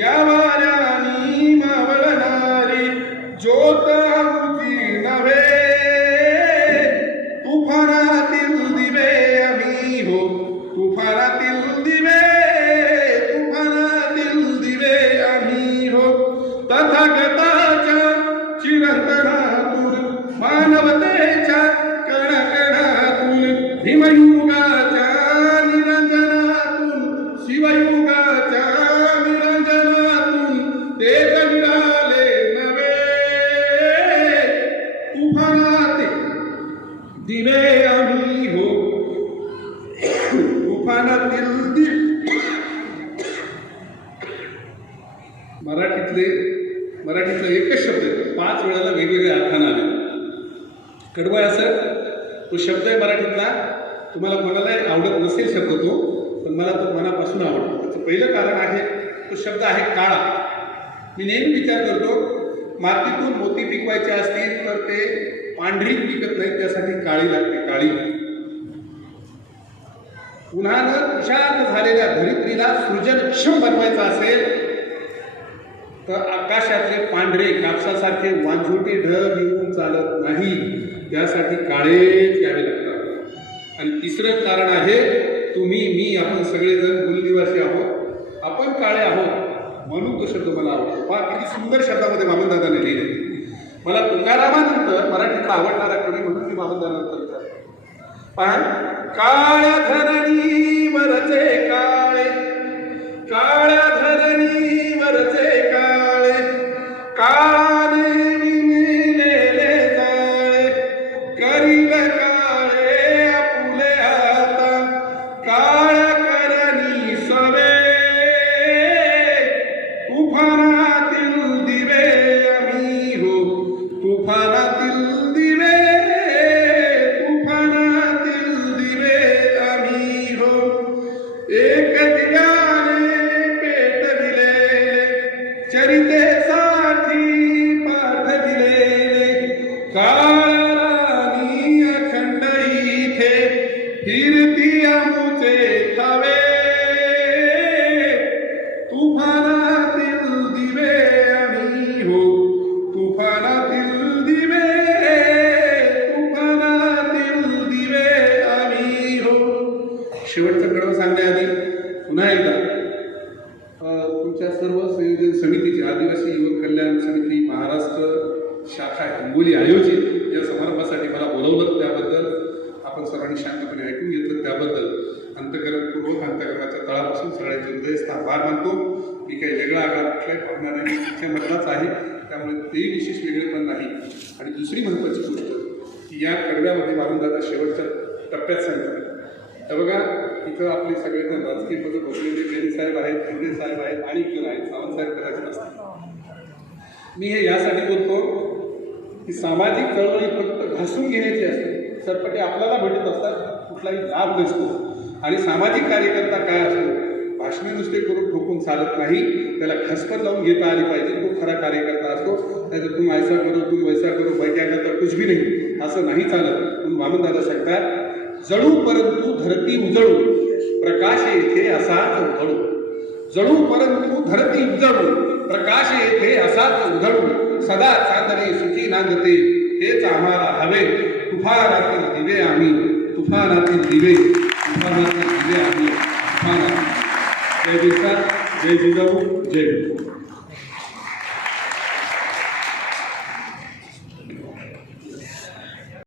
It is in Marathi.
या वाऱ्यानी मावळणारी ज्योत आहुती नव्हे, तुफानातील दिवे आम्ही हो, तुफानातील दिवे, तुफानातील दिवे आम्ही हो. तथागताच्या चिरंतनातून, मानवतेच्या कणकणातून, भीमयुगाच्या निरंजनातून, शिवयुगाच्या निरंजनातून तेज मिळाले नवे. तुफानातील दिवे आम्ही हो, तुफानातील दिवे. मराठीतला एकच शब्द आहे, 5 वेळाला वेगवेगळ्या अर्थानं आले. कडवं असं तो शब्द आहे मराठीतला. तुम्हाला कोणालाही आवडत नसेल शब्द तो, पण मला तो मनापासून आवडतो. त्याचं पहिलं कारण आहे, तो शब्द आहे काळा. मी नेहमी विचार करतो, मातीतून मोती पिकवायचे असतील तर ते पांढरी पिकत नाही, त्यासाठी काळी लागते, काळी. उन्हानं विषाद झालेल्या धरित्रीला सृजनक्षम बनवायचं असेल तर आकाशातले पांढरे कापसासारखे वांझोटे ढग येऊन चालत नाही, त्यासाठी काळेच यावे लागतात. आणि तिसरं कारण आहे, तुम्ही मी आपण सगळेजण मूलनिवासी आहोत, आपण काळे आहोत, म्हणून तो शब्द मला आवडतो. पहा किती सुंदर शब्दामध्ये वामनदादाने लिहिले. मला तुकारामानंतर मराठीतला आवडणारा कवी म्हणून मी वामनदादानंतर विचारतो. पहा, काळ्या धरणीवरचे काळे, काळ्या धरणीवरचे काळे, काळाने विणलेले जाळे, करील काळे आपुले हाता, काळ्या करणी सवे. तुफानातील दिवे आम्ही हो, तुफानातील दिवे, तुफानातील दिवे आम्ही हो. एक दिव्याने पेटविलेले, चरितेसाठी पाठविलेले, काळाराणी अखंड इथे फिरती आमुचे थावे. तुफानातील दिवे आम्ही हो, तुफानातील दिवे, तुफानातील दिवे आम्ही हो. शेवटचं कडवं सांगण्याआधी पुन्हा एकदा तुमच्या सर्व संयोजन समितीची, आदिवासी युवक कल्याण समिती महाराष्ट्र शाखा हिंगोली आयोजित या समारंभासाठी मला बोलवलं, त्याबद्दल आपण सर्वांनी शांतपणे ऐकून घेतलं, त्याबद्दल अंतःकरणपूर्वक अंतःकरणाच्या तळापासून सगळ्यांचे हृदयस्थ आभार मानतो. मी काही वेगळा आघात कुठल्याही भावना नाही, तिच्यामधलाच आहे, त्यामुळे तेही विशेष वेगळेपण नाही. आणि दुसरी महत्त्वाची गोष्ट की या कडव्यामध्ये वामनदादा शेवटच्या टप्प्यात सांगतात. तर बघा, इथं आपले सगळेजण राजकीय पदं बसलेले बेरी साहेब आहेत, शिंदे साहेब आहेत आणि इकडे आहेत, सावंत साहेब कदाचित असतात. मी हे यासाठी बोलतो की सामाजिक चळवळी फक्त घासून घेण्याची असते, सरपटे आपल्याला भेटत असतात, कुठलाही लाभ नसतो. आणि सामाजिक कार्यकर्ता काय असतो, भाषणे नुसते करून ठोकून चालत नाही, त्याला खसपत लावून घेता आली पाहिजे, तो खरा कार्यकर्ता असतो. नाही तर तुम ऐसा करो, तुम वैसा करो, बैठ्या तर कुछ भी नाही, असं नाही चालत. म्हणून वामनदादा सांगतात, जळू परंतु धरती उजळू, प्रकाश येथे असाच उधळू. जळू परंतु धरती उजळू, प्रकाश येथे असाच उधळू. सदा चांदणे सुखी नांदते, हेच आम्हाला हवे. तुफानातील दिवे आम्ही, तुफानातील दिवे, तुफानातील दिवे आम्ही, तुफानातील. जय बिरसा, जय जिजाऊ, जय